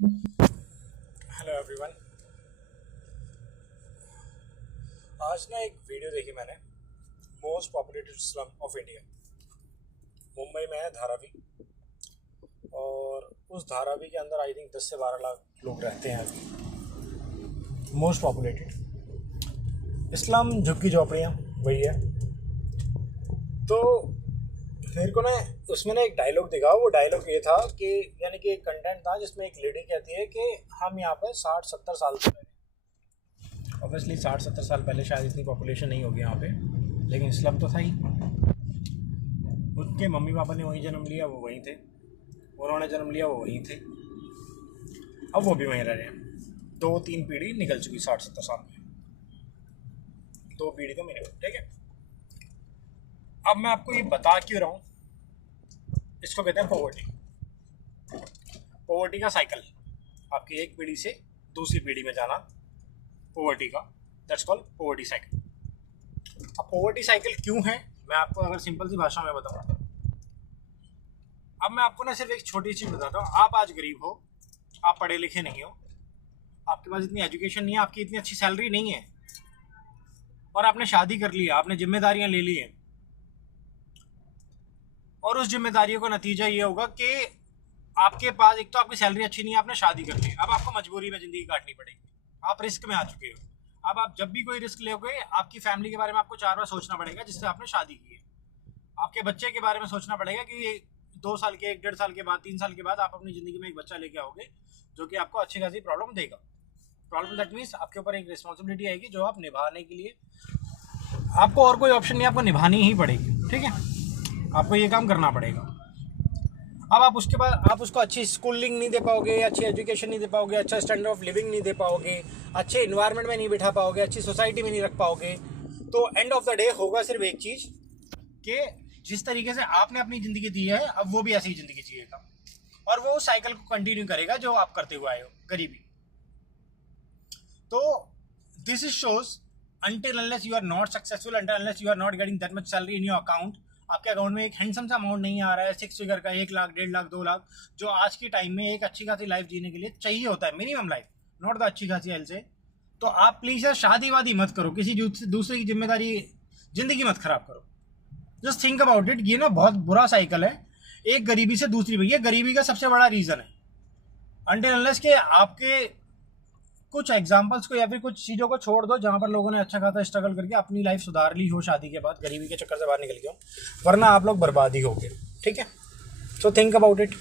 Hello everyone. आज ना एक वीडियो देखी मैंने, most populated slum of India. Mumbai में है धारावी, और उस धारावी के अंदर आई थिंक 10 से 12 लाख लोग रहते हैं। मोस्ट पॉपुलेटेड स्लम, झुग्गी झोपड़ियाँ वही है। तो मेरे को ना उसमें ना एक डायलॉग दिखा। वो डायलॉग ये था कि यानी कि एक कंटेंट था जिसमें एक लेडी कहती है कि हम यहाँ पे 60-70 साल से रहे। ऑब्वियसली 60-70 साल पहले शायद इतनी पॉपुलेशन नहीं होगी यहाँ पे, लेकिन स्लम तो था ही। उनके मम्मी पापा ने वहीं जन्म लिया, वो वहीं थे। उन्होंने जन्म लिया, वो वहीं थे। अब वो भी वहीं रह रहे हैं। 2-3 पीढ़ी निकल चुकी 60-70 साल में, 2 पीढ़ी तो मिनिमम, ठीक है। अब मैं आपको ये बता क्यों रहा हूँ, इसको कहते हैं पॉवर्टी। पॉवर्टी का साइकिल, आपकी एक पीढ़ी से दूसरी पीढ़ी में जाना, पॉवर्टी का, दैट्स कॉल्ड पॉवर्टी साइकिल। अब पॉवर्टी साइकिल क्यों है, मैं आपको अगर सिंपल सी भाषा में बताऊँ। अब मैं आपको ना सिर्फ एक छोटी चीज़ बताता हूँ। आप आज गरीब हो, आप पढ़े लिखे नहीं हो, आपके पास इतनी एजुकेशन नहीं है, आपकी इतनी अच्छी सैलरी नहीं है, और आपने शादी कर लिया, आपने जिम्मेदारियाँ ले ली हैं, और उस जिम्मेदारियों का नतीजा ये होगा कि आपके पास एक तो आपकी सैलरी अच्छी नहीं है, आपने शादी कर ली, अब आपको मजबूरी में ज़िंदगी काटनी पड़ेगी। आप रिस्क में आ चुके हो। अब आप जब भी कोई रिस्क लोगे, आपकी फैमिली के बारे में आपको 4 बार सोचना पड़ेगा जिससे आपने शादी की है। आपके बच्चे के बारे में सोचना पड़ेगा कि 2 साल के, 1-1.5 साल के बाद, 3 साल के बाद आप अपनी ज़िंदगी में एक बच्चा लेके आओगे जो कि आपको अच्छी खासी प्रॉब्लम देगा। प्रॉब्लम दैट मीन्स आपके ऊपर एक रिस्पॉन्सिबिलिटी आएगी जो आप निभाने के लिए, आपको और कोई ऑप्शन नहीं, आपको निभानी ही पड़ेगी, ठीक है। आपको ये काम करना पड़ेगा। अब आप उसके बाद आप उसको अच्छी स्कूलिंग नहीं दे पाओगे, अच्छी एजुकेशन नहीं दे पाओगे, अच्छा स्टैंडर्ड ऑफ लिविंग नहीं दे पाओगे, अच्छे इन्वायरमेंट में नहीं बिठा पाओगे, अच्छी सोसाइटी में नहीं रख पाओगे। तो एंड ऑफ द डे होगा सिर्फ एक चीज़ कि जिस तरीके से आपने अपनी ज़िंदगी दी है, अब वो भी ऐसी ज़िंदगी जिएगा, और वो साइकिल को कंटिन्यू करेगा जो आप करते हुए आए हो, गरीबी। तो this is shows until unless you are not successful, until unless you are not getting that much salary in your account, आपके अकाउंट में एक हैंडसम सा अमाउंट नहीं आ रहा है, 6 फिगर का, 1 लाख, 1.5 लाख, 2 लाख, जो आज की टाइम में एक अच्छी खासी लाइफ जीने के लिए चाहिए होता है, मिनिमम लाइफ, नॉट द अच्छी खासी हेल्थ से। तो आप प्लीज़ यार शादी वादी मत करो, किसी दूसरे की जिम्मेदारी, ज़िंदगी मत खराब करो। Just think about it. ये ना बहुत बुरा साइकिल है, एक गरीबी से दूसरी पे। ये गरीबी का सबसे बड़ा रीज़न है। अनटिल अनलेस के आपके कुछ एग्जाम्पल्स को या फिर कुछ चीज़ों को छोड़ दो जहाँ पर लोगों ने अच्छा खासा स्ट्रगल करके अपनी लाइफ सुधार ली हो, शादी के बाद गरीबी के चक्कर से बाहर निकल गए हो, वरना आप लोग बर्बाद ही हो गए, ठीक है। So think about it.